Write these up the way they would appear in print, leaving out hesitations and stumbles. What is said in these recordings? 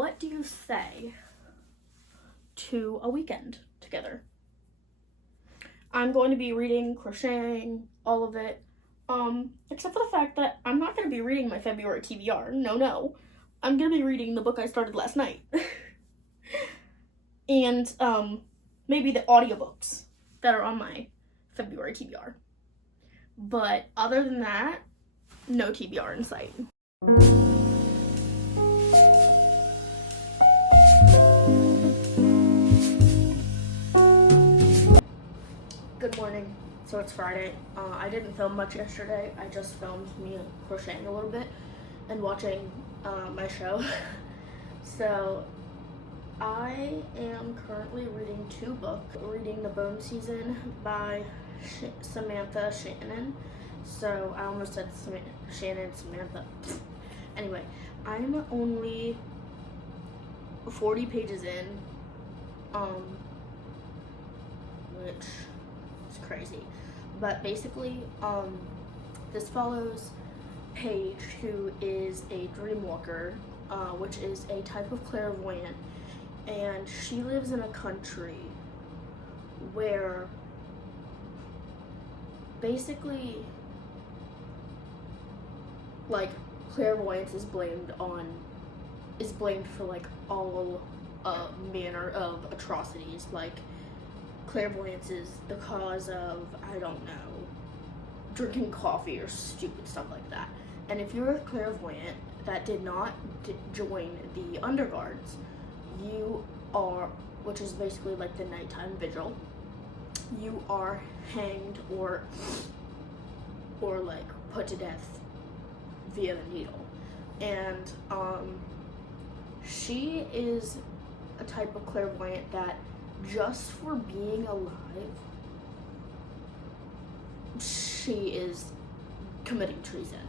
what do you say to a weekend together? I'm going to be reading, crocheting, all of it. Except for the fact that I'm not going to be reading my February TBR. No. I'm going to be reading the book I started last night. And, maybe the audiobooks that are on my February TBR. But other than that, no TBR in sight. Good morning. So it's Friday. I didn't film much yesterday. I just filmed me crocheting a little bit and watching my show. So I am currently reading two books. Reading The Bone Season by Samantha Shannon. So I almost said Samantha. Anyway, I'm only 40 pages in, which is crazy. But basically, this follows Paige, who is a dreamwalker, which is a type of clairvoyant, and she lives in a country where basically, like, clairvoyance is blamed for like all manner of atrocities. Like, clairvoyance is the cause of, I don't know, drinking coffee or stupid stuff like that. And if you're a clairvoyant that did not join the underguards, you are, which is basically like the nighttime vigil, you are hanged or like put to death via the needle. And she is a type of clairvoyant that just for being alive, she is committing treason,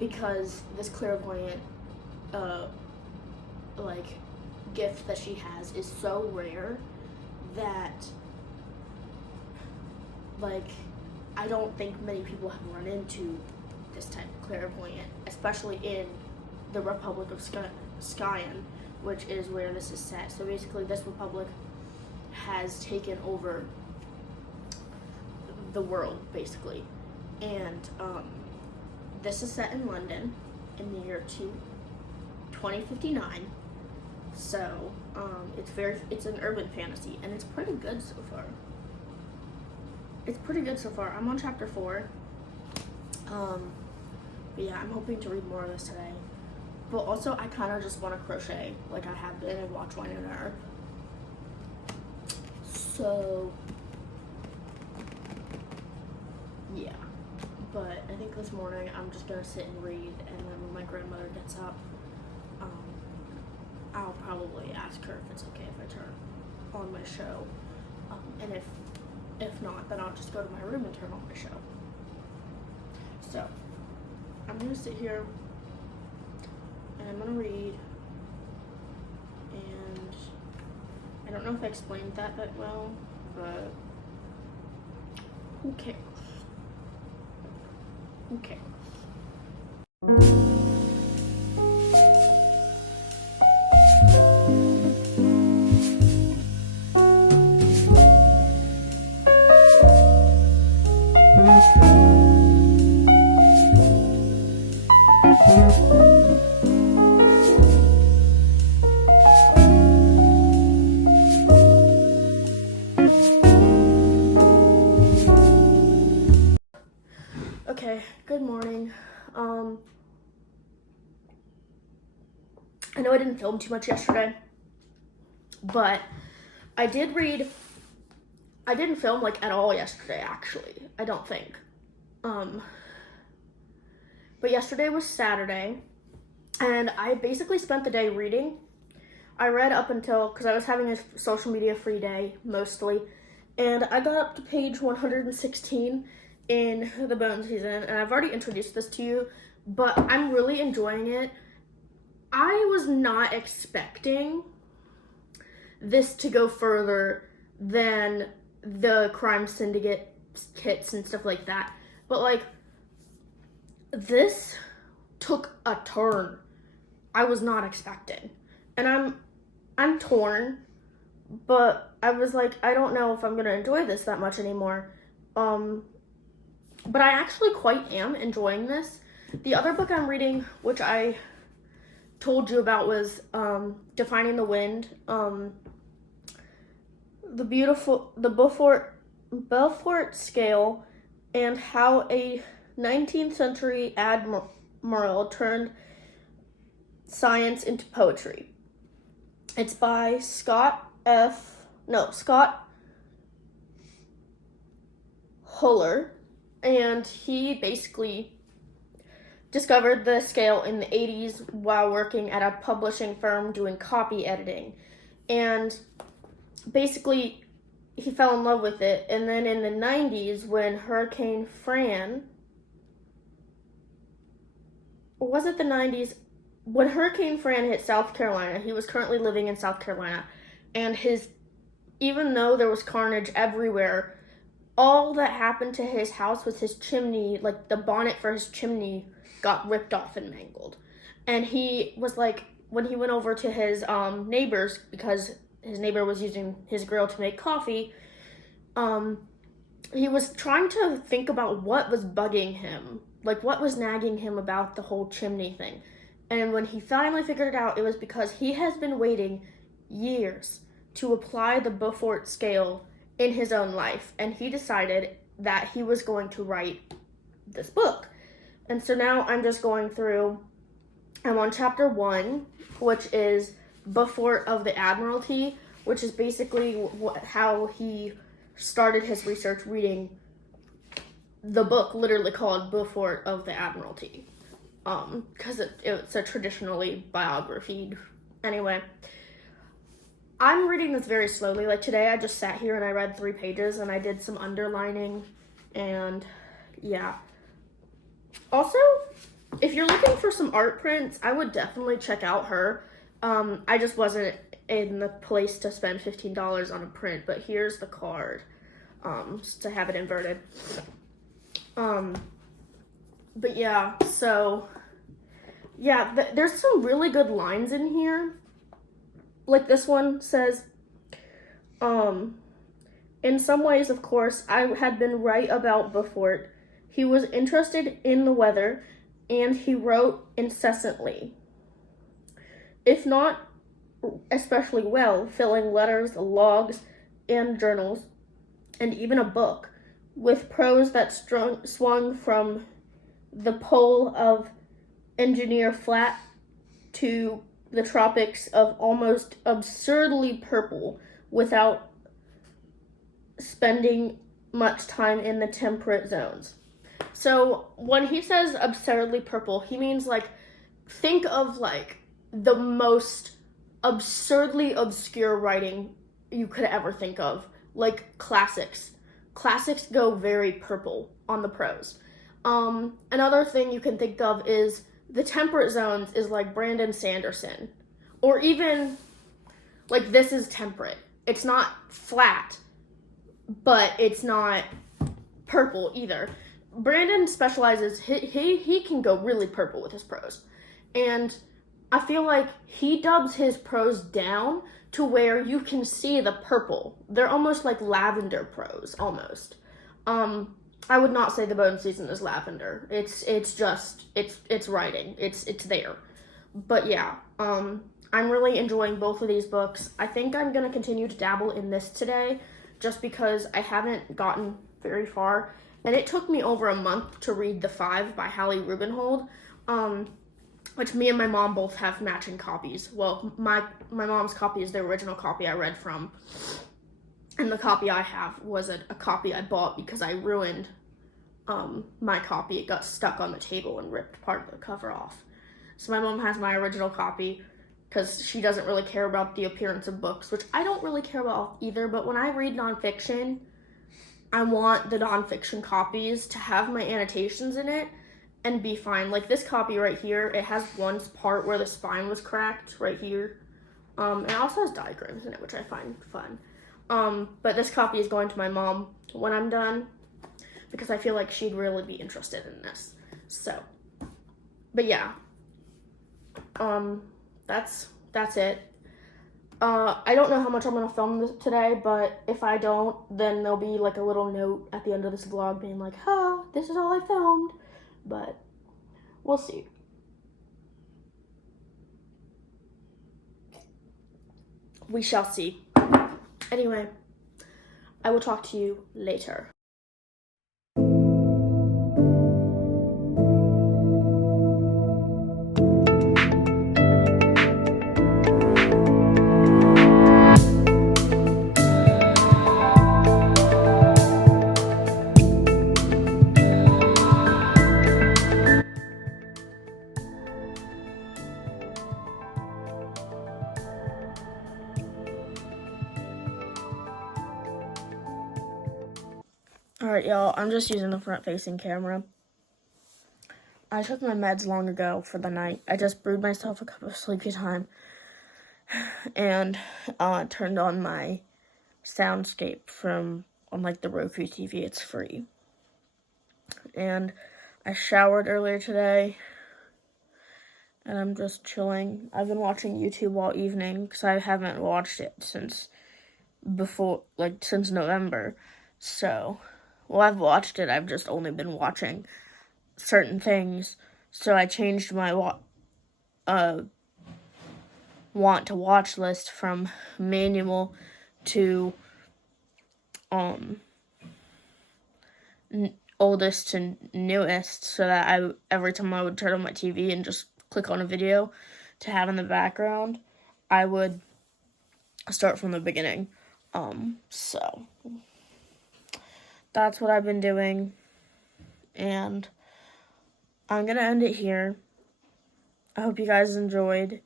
because this clairvoyant like gift that she has is so rare that, like, I don't think many people have run into this type of clairvoyant, especially in the Republic of Skyan, which is where this is set. So basically, this republic has taken over the world, basically. And this is set in London in the year 2059. So it's an urban fantasy, and it's pretty good so far. I'm on chapter 4. But yeah, I'm hoping to read more of this today. But also, I kind of just want to crochet like I have been and watch Wine and Earth. So yeah, but I think this morning I'm just gonna sit and read, and then when my grandmother gets up, I'll probably ask her if it's okay if I turn on my show, and if not, then I'll just go to my room and turn on my show. So I'm gonna sit here and I'm gonna read, and I don't know if I explained that well, but who cares? Who cares? Okay, good morning. I know I didn't film too much yesterday, but I didn't film like at all yesterday, actually. I don't think. But yesterday was Saturday, and I basically spent the day reading. I read up until, because I was having a social media free day, mostly, and I got up to page 116 in The Bone Season, and I've already introduced this to you, but I'm really enjoying it. I was not expecting this to go further than the crime syndicate kits and stuff like that, but like, this took a turn I was not expecting. and I'm torn, but I was like, I don't know if I'm going to enjoy this that much anymore. But I actually quite am enjoying this. The other book I'm reading, which I told you about, was Defining the Wind. The Beaufort Scale, and how a 19th century admiral turned science into poetry. It's by Scott Huller, and he basically discovered the scale in the 80s while working at a publishing firm doing copy editing. And basically, he fell in love with it. And then in the 90s, when Hurricane Fran, or was it the 90s? When Hurricane Fran hit South Carolina, he was currently living in South Carolina. And even though there was carnage everywhere, all that happened to his house was his chimney, like the bonnet for his chimney got ripped off and mangled. And he was like, when he went over to his neighbors, because his neighbor was using his grill to make coffee, he was trying to think about what was bugging him, like what was nagging him about the whole chimney thing. And when he finally figured it out, it was because he has been waiting years to apply the Beaufort Scale in his own life. And he decided that he was going to write this book. And so now I'm just going through, I'm on chapter 1, which is Beaufort of the Admiralty, which is basically how he started his research reading the book, literally called Beaufort of the Admiralty. Because it's a traditionally biography. Anyway, I'm reading this very slowly. Like today I just sat here and I read 3 pages and I did some underlining, and yeah. Also, if you're looking for some art prints, I would definitely check out her. I just wasn't in the place to spend $15 on a print, but here's the card, just to have it inverted. But yeah, so, yeah, there's some really good lines in here. Like this one says, in some ways, of course, I had been right about Beaufort. He was interested in the weather, and he wrote incessantly, if not especially well, filling letters, logs, and journals, and even a book, with prose that swung from the pole of Engineer Flat to the tropics of almost absurdly purple, without spending much time in the temperate zones. So when he says absurdly purple, he means like, think of like the most absurdly obscure writing you could ever think of, like classics. Classics go very purple on the prose. Another thing you can think of is the temperate zones is like Brandon Sanderson, or even like this is temperate. It's not flat, but it's not purple either. Brandon specializes, he can go really purple with his prose. And I feel like he dubs his prose down to where you can see the purple. They're almost like lavender prose, almost. I would not say the Bone Season is lavender. It's writing. It's there. But yeah, I'm really enjoying both of these books. I think I'm gonna continue to dabble in this today, just because I haven't gotten very far. And it took me over a month to read The Five by Hallie Rubenhold, which me and my mom both have matching copies. Well, my mom's copy is the original copy I read from, and the copy I have was a copy I bought because I ruined my copy. It got stuck on the table and ripped part of the cover off. So my mom has my original copy because she doesn't really care about the appearance of books, which I don't really care about either. But when I read nonfiction, I want the nonfiction copies to have my annotations in it and be fine. Like this copy right here, it has one part where the spine was cracked right here. It also has diagrams in it, which I find fun. But this copy is going to my mom when I'm done, because I feel like she'd really be interested in this. So, but yeah, that's it. I don't know how much I'm gonna film today, but if I don't, then there'll be like a little note at the end of this vlog being like, this is all I filmed. But we'll see. We shall see. Anyway, I will talk to you later. Alright, y'all, I'm just using the front-facing camera. I took my meds long ago for the night. I just brewed myself a cup of sleepy time and turned on my soundscape from on like the Roku TV. It's free. And I showered earlier today and I'm just chilling. I've been watching YouTube all evening because I haven't watched it since November. So, well, I've watched it. I've just only been watching certain things. So I changed my want to watch list from manual to oldest to newest, so that every time I would turn on my TV and just click on a video to have in the background, I would start from the beginning. So that's what I've been doing, and I'm gonna end it here. I hope you guys enjoyed.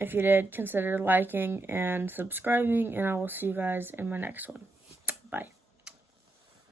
If you did, consider liking and subscribing, and I will see you guys in my next one. Bye.